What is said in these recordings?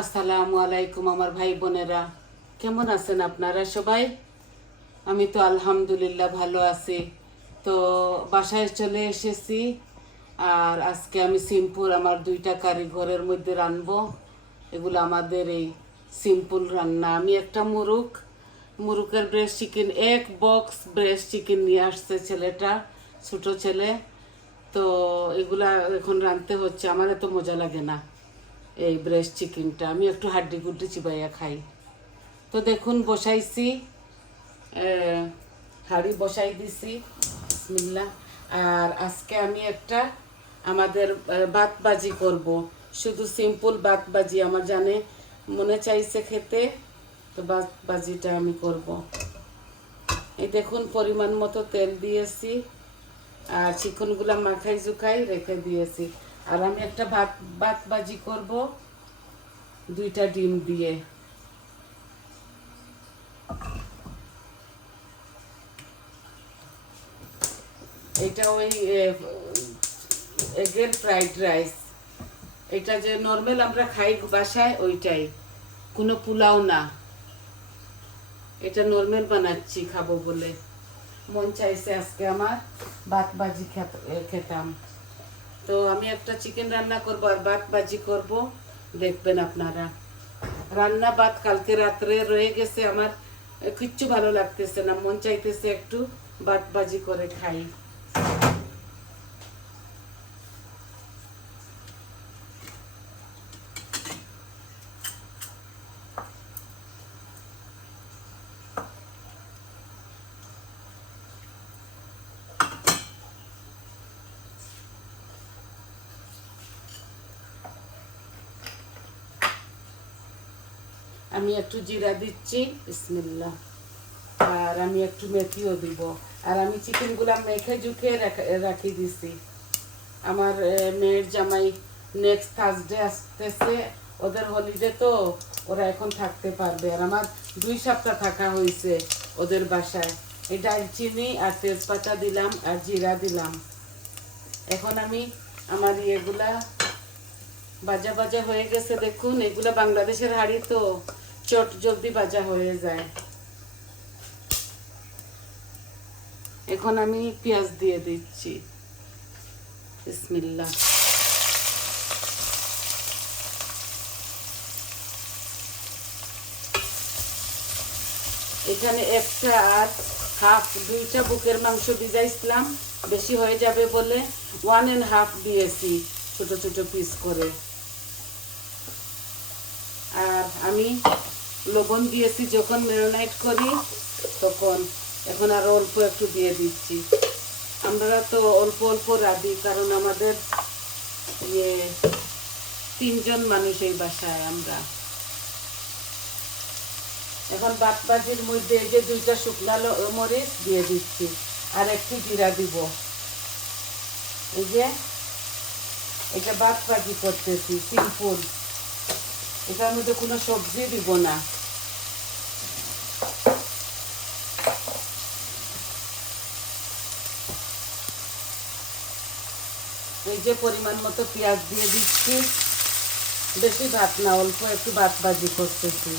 আসসালামু আলাইকুম আমার ভাই বোনেরা, কেমন আছেন আপনারা সবাই? আমি তো আলহামদুলিল্লাহ ভালো আছি। তো বাসায় চলে এসেছি। আর আজকে আমি সিম্পল আমার দুইটা কারি ঘরের মধ্যে রানবো। এগুলো আমাদের এই সিম্পল রান্না। আমি একটা মুরুকের ব্রেস্ট চিকেন, এক বক্স ব্রেস্ট চিকেন নিয়ে আসছে ছেলেটা, ছোট ছেলে। তো এগুলা এখন রাঁধতে হচ্ছে। আমার এত মজা লাগে না এই ব্রেস্ট চিকেনটা, আমি একটু হাড্ডি গুড্ডি চিবাইয়া খাই। তো দেখুন বসাইছি, হাঁড়ি বসাই দিছি, বিসমিল্লাহ। আর আজকে আমি একটা আমাদের ভাত ভাজি করব, শুধু সিম্পল ভাত ভাজি। আমার জানে মনে চাইছে খেতে, তো ভাত ভাজিটা আমি করব। এই দেখুন পরিমাণ মতো তেল দিয়েছি আর চিকনগুলা মাখাই জুকাই রেখে দিয়েছি। আর আমি একটা ভাত ভাজি করব দুইটা ডিম দিয়ে। এটা ওই এগের ফ্রাইড রাইস, এটা যে নর্মাল আমরা খাই বাসায় ওইটাই, কোনো পোলাও না। এটা নর্মাল বানাচ্ছি খাবো বলে, মন চাইছে আজকে আমার ভাত ভাজি খেতাম। তো আমি একটা চিকেন রান্না করব আর ভাত ভাজি করব, দেখবেন আপনারা। রান্না ভাত কালকে রাত্রে রয়ে গেছে, আমার কিচ্ছু ভালো লাগতেছে না, মন চাইতেছে একটু ভাত ভাজি করে খাই। আমি একটু জিরা দিচ্ছি, বিসমিল্লাহ। আর আমি একটু মেথিও দিব। আর আমি চিকেনগুলা মেখে ঝুঁকে রাখি দিছি। আমার মেয়ের জামাই নেক্সট থার্সডে আসতেছে, ওদের হলিডে, তো ওরা এখন থাকতে পারবে। আর আমার 2 সপ্তাহ থাকা হয়েছে ওদের বাসায়। এই দারচিনি আর তেজপাতা দিলাম আর জিরা দিলাম। এখন আমি আমার ইয়েগুলা ভাজা ভাজা হয়ে গেছে, দেখুন। এগুলা বাংলাদেশের হাঁড়ি তো চট জলদি ভাজা হয়ে যায়। এখন আমি পেঁয়াজ দিয়ে দিচ্ছি, বিসমিল্লাহ। এখানে একটা আর হাফ, দুইটা বুকের মাংস ভিজাইছিলাম, বেশি হয়ে যাবে বলে 1.5 দিয়েছি ছোট ছোট পিস করে। আর আমি লবণ দিয়েছি যখন ম্যারিনেট করি তখন, এখন আরো অল্প একটু দিয়ে দিচ্ছি। আমরা তো অল্প অল্প রাঁধি, কারণ আমাদের 3জন মানুষ এই বাসায় আমরা। এখন ভাত ভাজির মধ্যে এই যে 2টা শুকনো মরিচ দিয়ে দিচ্ছি আর একটু জিরা দিব। এই যে এটা ভাত ভাজি করতেছি সিম্পল, এটার মধ্যে কোনো সবজি দিব না। এই যে পরিমাণ মতো পেঁয়াজ দিয়ে দিচ্ছি, বেশি ভাত না, অল্প একটু ভাত ভাজি করতেছি।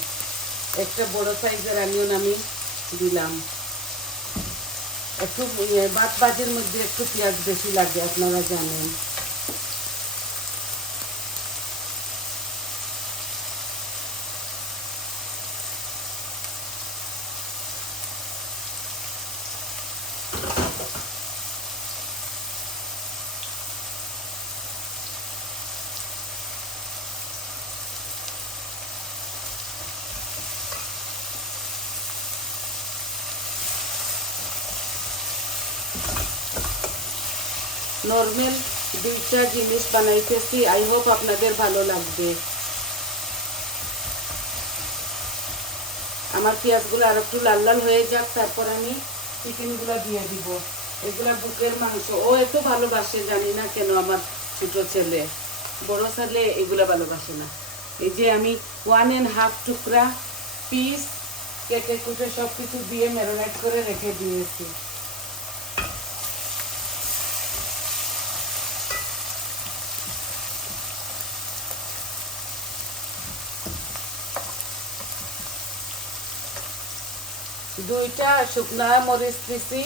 একটা বড় সাইজের অনিয়ন আমি দিলাম। একটু ভাত ভাজির মধ্যে একটু পেঁয়াজ বেশি লাগে, আপনারা জানেন। নর্মাল 2টা জিনিস বানাইতেছি, আই হোপ আপনাদের ভালো লাগবে। আমার পেঁয়াজগুলো আর একটু লাল লাল হয়ে যাক, তারপর আমি চিকেনগুলো দিয়ে দিব। এগুলা বুকের মাংস, ও এত ভালোবাসে জানি না কেন আমার ছোট ছেলে। বড় ছেলে এগুলা ভালোবাসে না। এই যে আমি 1.5 টুকরা পিস কেটে কুটে সব কিছু দিয়ে ম্যারিনেট করে রেখে দিয়েছি। দুইটা শুকনা মরিচ দিছি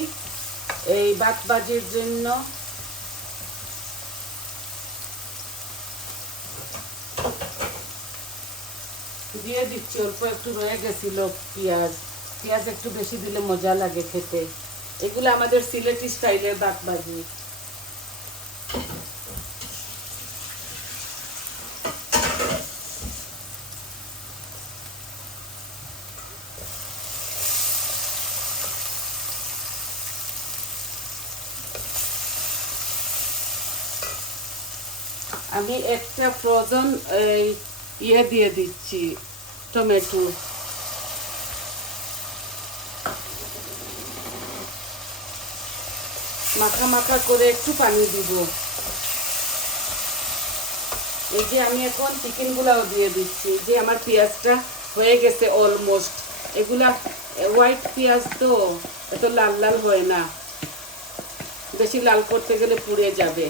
এই ভাত ভাজির জন্য। দিয়ে দিচ্ছি, অল্প একটু রয়ে গেছিল পেঁয়াজ। পেঁয়াজ একটু বেশি দিলে মজা লাগে খেতে। এগুলো আমাদের সিলেটি স্টাইলের ভাত ভাজি। আমি একটা ফ্রোজেন ইয়ে দিয়ে দিচ্ছি, টমেটো। মাখা মাখা করে একটু পানি দিব। এই যে আমি এখন চিকেনগুলাও দিয়ে দিচ্ছি। যে আমার পেঁয়াজটা হয়ে গেছে অলমোস্ট। এগুলা হোয়াইট পেঁয়াজ তো এত লাল লাল হয় না, বেশি লাল করতে গেলে পুড়ে যাবে।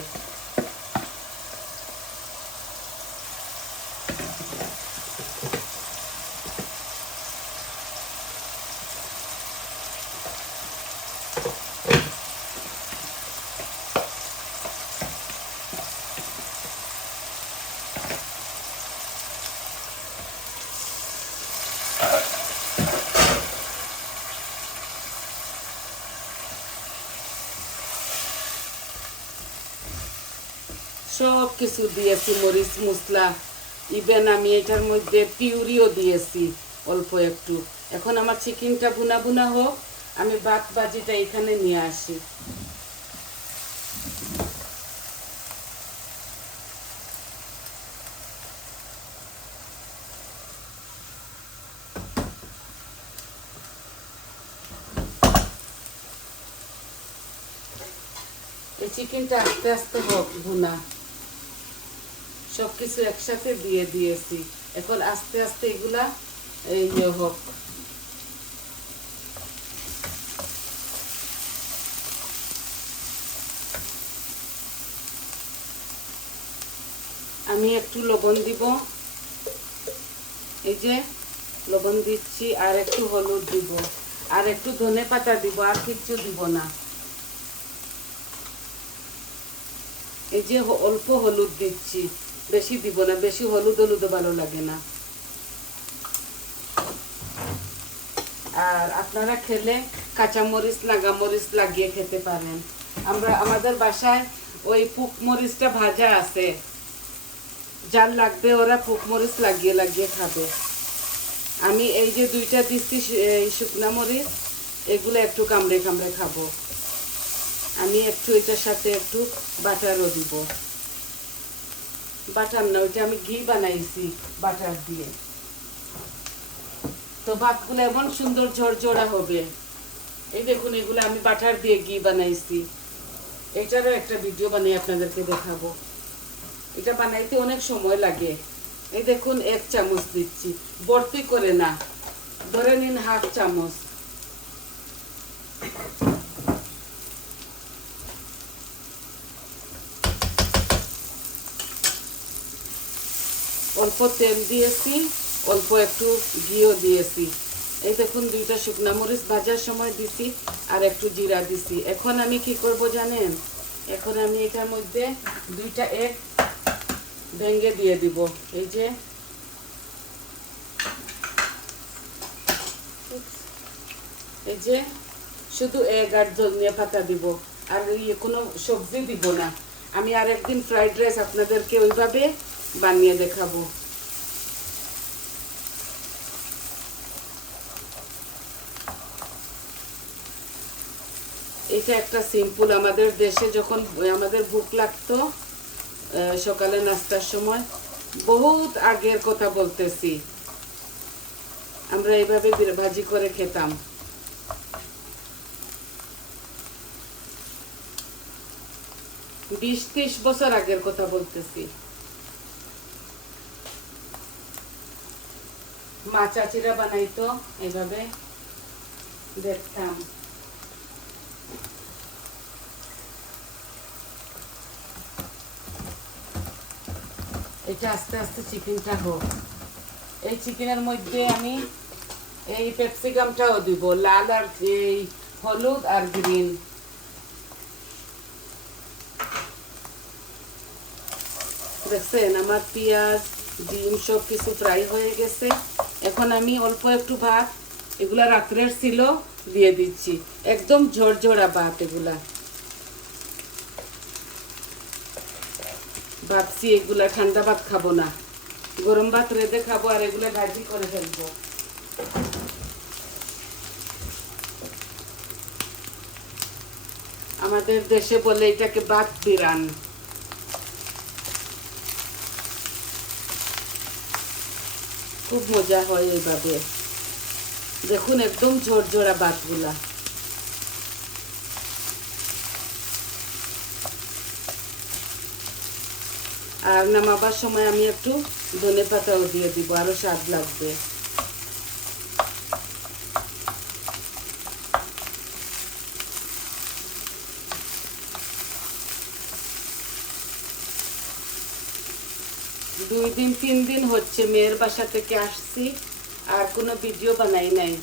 সব কিছু দিয়েছি, মরিচ মশলা, ইভেন আমি এটার মধ্যে পিউরিও দিয়েছি অল্প একটু। এখন আমার চিকেনটা ভুনা ভুনা হোক, আমি ভাত ভাজিটা এখানে নিয়ে আসি। এই চিকেনটা আস্তে আস্তে হোক ভুনা। সব কিছু একসাথে দিয়ে দিয়েছি, এখন আস্তে আস্তে এগুলা ইয়ে হোক। আমি একটু লবণ দিব, এই যে লবণ দিচ্ছি, আর একটু হলুদ দিব, আর একটু ধনে পাতা দিব, আর কিচ্ছু দিব না। এই যে অল্প হলুদ দিচ্ছি, বেশি দিব না, বেশি হলুদ হলুদ ভালো লাগে না। আর আপনারা খেলে কাঁচামরিচ লাগামরিচ লাগিয়ে খেতে পারেন। আমাদের বাসায় ওই পুক মরিচটা ভাজা আছে, যার লাগবে ওরা পুক মরিচ লাগিয়ে লাগিয়ে খাবে। আমি এই যে দুইটা দিচ্ছি শুকনা মরিচ, এগুলো একটু কামড়ে কামড়ে খাবো। আমি একটু এটার সাথে একটু বাটারও দিব। বাটার না, ওইটা আমি ঘি বানাইছি বাটার দিয়ে। তো ভাতগুলো এমন সুন্দর ঝরঝরা হবে। এই দেখুন, এগুলো আমি বাটার দিয়ে ঘি বানাইছি। এটারও একটা ভিডিও বানিয়ে আপনাদেরকে দেখাবো। এটা বানাইতে অনেক সময় লাগে। এই দেখুন 1 চামচ দিচ্ছি, ভর্তি করে না, ধরে নিন হাফ চামচ। অল্প তেল দিয়েছি, অল্প একটু ঘিও দিয়েছি। এই দেখুন, দুইটা শুকনা মরিচ ভাজার সময় দিছি, আর একটু জিরা দিছি। এখন আমি কি করব জানেন? এখন আমি এটার মধ্যে দুইটা এগ ভেঙে দিয়ে দিব। এই যে শুধু এগ আর ধনিয়া পাতা দিব, আর কোনো সবজি দিব না। আমি আর একদিন ফ্রাইড রাইস আপনাদেরকে ওইভাবে বানিয়ে দেখাবো। এটা একটা সিম্পল, আমাদের দেশে যখন আমাদের ভুক লাগতো সকালে নাস্তার সময়, বহুত আগের কথা বলতেছি, আমরা এইভাবে ভাজি করে খেতাম। বিশ 30 বছর আগের কথা বলতেছি। মা চাচিরা বানাইতো এইভাবে, দেখতাম। এটা আস্তে আস্তে চিকেনটা হোক। এই চিকেনের মধ্যে আমি এই ক্যাপসিকামটাও দিব, লাল আর এই হলুদ আর গ্রিন। দেখছেন আমার পেঁয়াজ ডিম সব কিছু ফ্রাই হয়ে গেছে। এখন আমি অল্প একটু ভাত, এগুলা রাত্রের ছিল, দিয়ে দিচ্ছি। একদম ঝরঝরা ভাত এগুলা। ভাবছি এগুলা ঠান্ডা ভাত খাবো না, গরম ভাত রেঁধে খাবো আর এগুলা ভাজি করে ফেলবো। আমাদের দেশে বলে এটাকে ভাত বিরান। খুব মজা হয় এইভাবে। দেখুন একদম ঝরঝরা ভাতগুলা। আর নামাবার সময় আমি একটু ধনেপাতাও দিয়ে দিব, আরো স্বাদ লাগবে। দুই দিন 3 দিন হচ্ছে মেয়ের বাসা থেকে আসছি, আর কোনো ভিডিও বানাই নাই।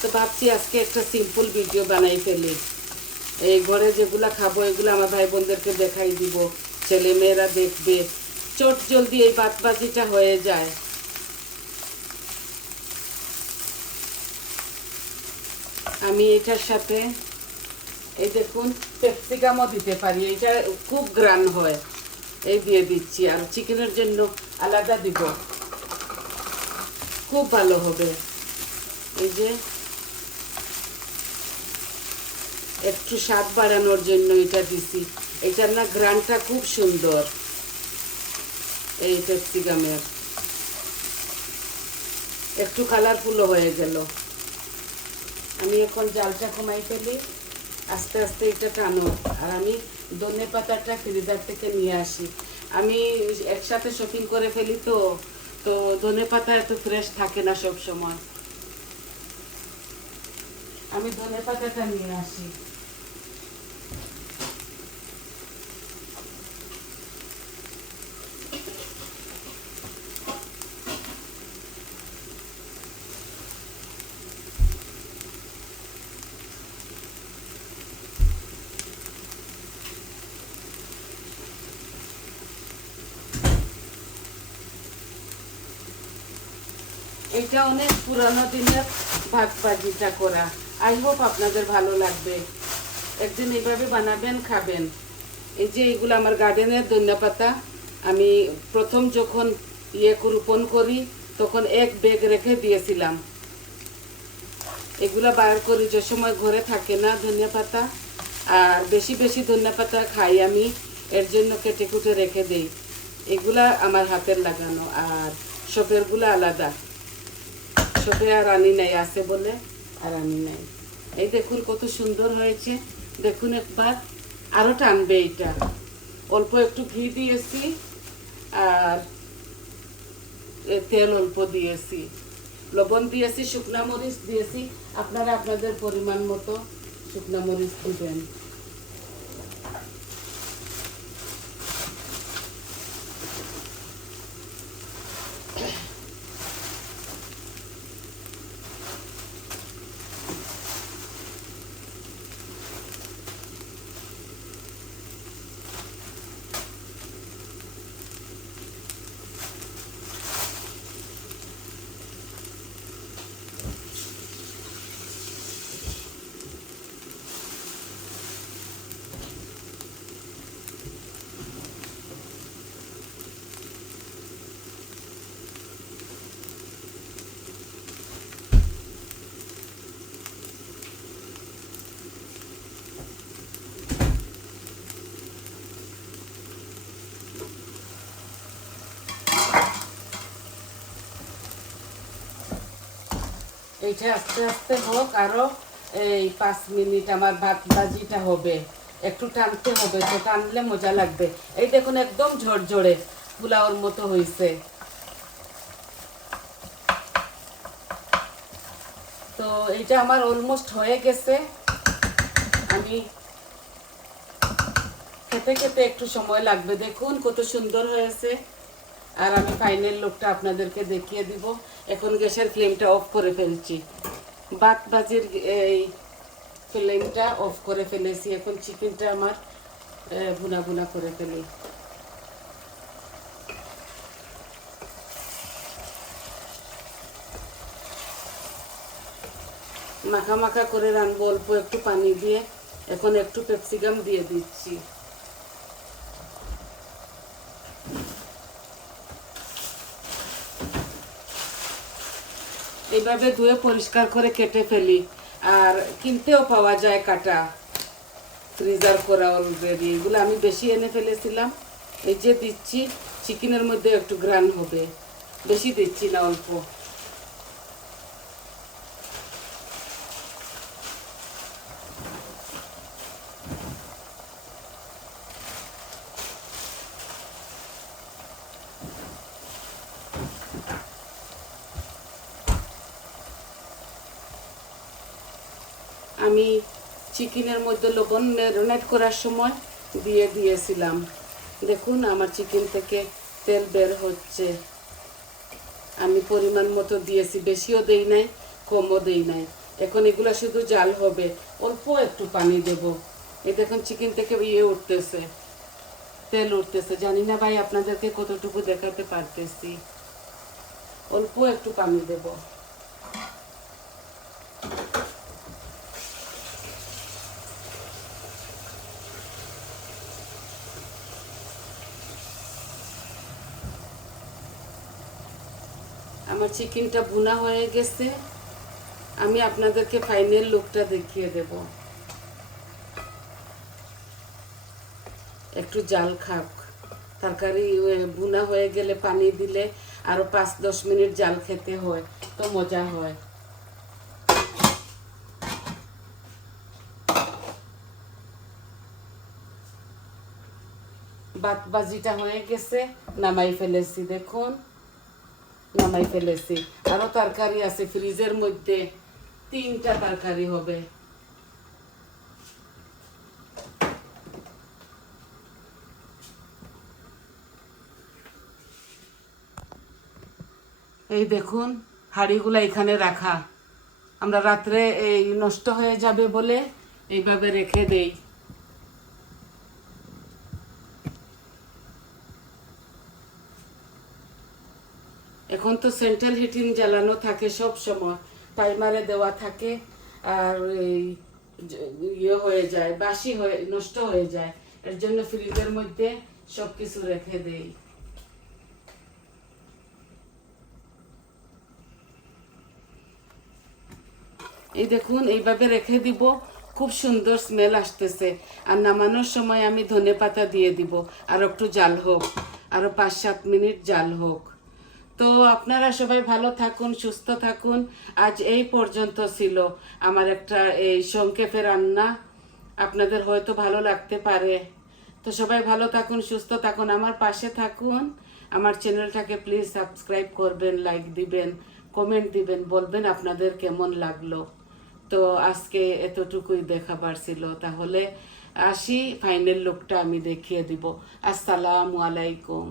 তো ভাবছি আজকে একটা সিম্পল ভিডিও বানাই ফেলি। এই ঘরে যেগুলা খাবো এগুলো আমার ভাই বোনদেরকে দেখাই দিব, ছেলে মেয়েরা দেখবে, চট জলদি এই ভাত ভাজিটা হয়ে যায়। আমি এটার সাথে এই দেখুন ক্যাপসিকামও দিতে পারি, এটা খুব গ্রান হয়। এই দিয়ে দিচ্ছি, আর চিকেনের জন্য আলাদা দিব, খুব ভালো হবে। এই যে একটু স্বাদ বাড়ানোর জন্য এটা দিছি। এটার না গ্রানটা খুব সুন্দর এই ক্যাপসিকামের। একটু কালারফুলও হয়ে গেল। আমি এখন জালটা কমাই ফেলি, আস্তে আস্তে এটা টানো। আর আমি ধনে পাতাটা ফ্রিজার থেকে নিয়ে আসি। আমি একসাথে শপিং করে ফেলি, তো তো ধনে পাতা এত ফ্রেশ থাকে না সব সময়। আমি ধনে পাতাটা নিয়ে আসি। এটা অনেক পুরানো দিনের ভাত ভাজিটা করা। আই হোপ আপনাদের ভালো লাগবে। একদিন এইভাবে বানাবেন, খাবেন। এই যে এগুলো আমার গার্ডেনের ধনেপাতা। আমি প্রথম যখন রোপণ করি তখন এক ব্যাগ রেখে দিয়েছিলাম। এগুলা বার করি যে সময় ঘরে থাকে না ধনেপাতা, আর বেশি বেশি ধনেপাতা খাই আমি, এর জন্য কেটে কুটে রেখে দেই। এগুলা আমার হাতের লাগানো, আর শপেরগুলো আলাদা। শপে আর আনি নাই, আছে বলে আর আনি নাই। এই দেখুন কত সুন্দর হয়েছে, দেখুন একবার। আরো টানবে এটা। অল্প একটু ঘি দিয়েছি আর তেল অল্প দিয়েছি, লবণ দিয়েছি, শুকনা মরিচ দিয়েছি। আপনারা আপনাদের পরিমাণ মতো শুকনা মরিচ দিবেন। এইটা আস্তে আস্তে হোক, আরো এই 5 মিনিট আমার ভাত ভাজিটা হবে। একটু টানতে হবে, তো টানলে মজা লাগবে। এই দেখুন একদম ঝরঝরে পোলাওর মতো হয়েছে। তো এইটা আমার অলমোস্ট হয়ে গেছে। আমি খেতে খেতে একটু সময় লাগবে। দেখুন কত সুন্দর হয়েছে। আর আমি ফাইনাল লুকটা আপনাদেরকে দেখিয়ে দিব। এখন গ্যাসের ফ্লেমটা অফ করে ফেলছি, বাত বাজির এই ফ্লেমটা অফ করে ফেলেছি। এখন চিকেনটা আমার ভুনা ভুনা করে ফেলি। মাখা মাখা করে রানবো অল্প একটু পানি দিয়ে। এখন একটু ক্যাপসিকাম দিয়ে দিচ্ছি। এইভাবে ধুয়ে পরিষ্কার করে কেটে ফেলি। আর কিনতেও পাওয়া যায় কাটা, ফ্রিজার করা অলরেডি। এগুলো আমি বেশি এনে ফেলেছিলাম। এই যে দিচ্ছি, চিকেনের মধ্যে একটু গ্রান হবে, বেশি দিচ্ছি না, অল্প। আমি চিকেনের মধ্যে লবণ ম্যারিনেট করার সময় দিয়েছিলাম। দেখুন আমার চিকেন থেকে তেল বের হচ্ছে। আমি পরিমাণ মতো দিয়েছি, বেশিও দেই নাই, কমও দেই নাই। এখন এগুলো শুধু জাল হবে, অল্প একটু পানি দেব। এই দেখুন চিকেন থেকে উঠতেছে, তেল উঠতেছে। জানি না ভাই আপনাদেরকে কতটুকু দেখাতে পারতেছি। অল্প একটু পানি দেব। আমার চিকেনটা ভুনা হয়ে গেছে। আমি আপনাদেরকে ফাইনাল লুকটা দেখিয়ে দেব। একটু জাল খাক, তরকারি ভুনা হয়ে গেলে পানি দিলে আরো 5-10 মিনিট জাল খেতে হয়, তো মজা হয়। বাত বাজিটা হয়ে গেছে, নামাই ফেলেছি। দেখুন নামাই ফেলেছি। আরো তরকারি আছে ফ্রিজের মধ্যে, 3টা তরকারি হবে। এই দেখুন হাঁড়িগুলা এখানে রাখা। আমরা রাত্রে এই নষ্ট হয়ে যাবে বলে এইভাবে রেখে দেই। এখন তো সেন্ট্রাল হিটিং জ্বালানো থাকে সব সময়, টাইমারে দেওয়া থাকে। আর এই ইয়ে হয়ে যায়, বাসি হয়ে নষ্ট হয়ে যায়। এর জন্য ফ্রিজের মধ্যে সব কিছু রেখে দেই। এই দেখুন এইভাবে রেখে দিব, খুব সুন্দর স্মেল আসতেছে। আর নামানোর সময় আমি ধনেপাতা দিয়ে দিব। আর একটু জাল হোক, আরো 5-7 মিনিট জাল হোক। তো আপনারা সবাই ভালো থাকুন, সুস্থ থাকুন। আজ এই পর্যন্ত ছিল আমার একটা এই সংক্ষেপে রান্না। আপনাদের হয়তো ভালো লাগতে পারে। তো সবাই ভালো থাকুন, সুস্থ থাকুন, আমার পাশে থাকুন। আমার চ্যানেলটাকে প্লিজ সাবস্ক্রাইব করবেন, লাইক দিবেন, কমেন্ট দিবেন, বলবেন আপনাদের কেমন লাগলো। তো আজকে এতটুকুই দেখাবার ছিল। তাহলে আসি, ফাইনাল লুকটা আমি দেখিয়ে দিব। আসসালামু আলাইকুম।